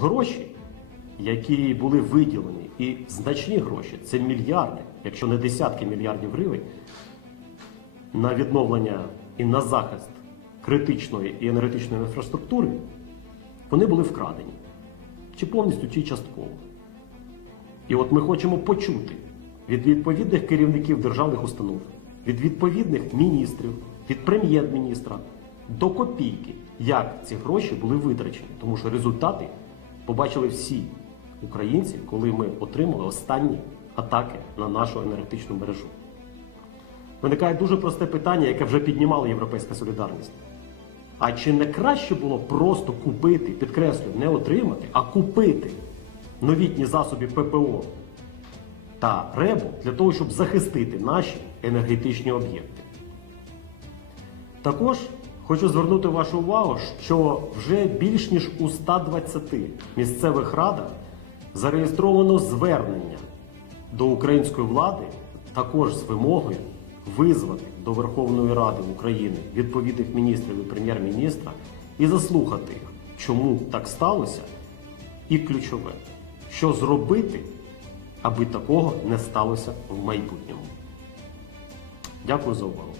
гроші, які були виділені, і значні гроші, це мільярди, якщо не десятки мільярдів гривень, на відновлення і на захист критичної і енергетичної інфраструктури, вони були вкрадені. Чи повністю, чи частково. І от ми хочемо почути від відповідних керівників державних установ, від відповідних міністрів, від прем'єр-міністра до копійки, як ці гроші були витрачені. Тому що результати побачили всі українці, коли ми отримали останні атаки на нашу енергетичну мережу. Виникає дуже просте питання, яке вже піднімала Європейська солідарність. А чи не краще було просто купити, підкреслюю, не отримати, а купити новітні засоби ППО та РЕБу для того, щоб захистити наші енергетичні об'єкти? Також хочу звернути вашу увагу, що вже більш ніж у 120 місцевих радах зареєстровано звернення до української влади також з вимогою визвати до Верховної Ради України відповідних міністрів і прем'єр-міністра і заслухати їх, чому так сталося, і ключове, що зробити, аби такого не сталося в майбутньому. Дякую за увагу.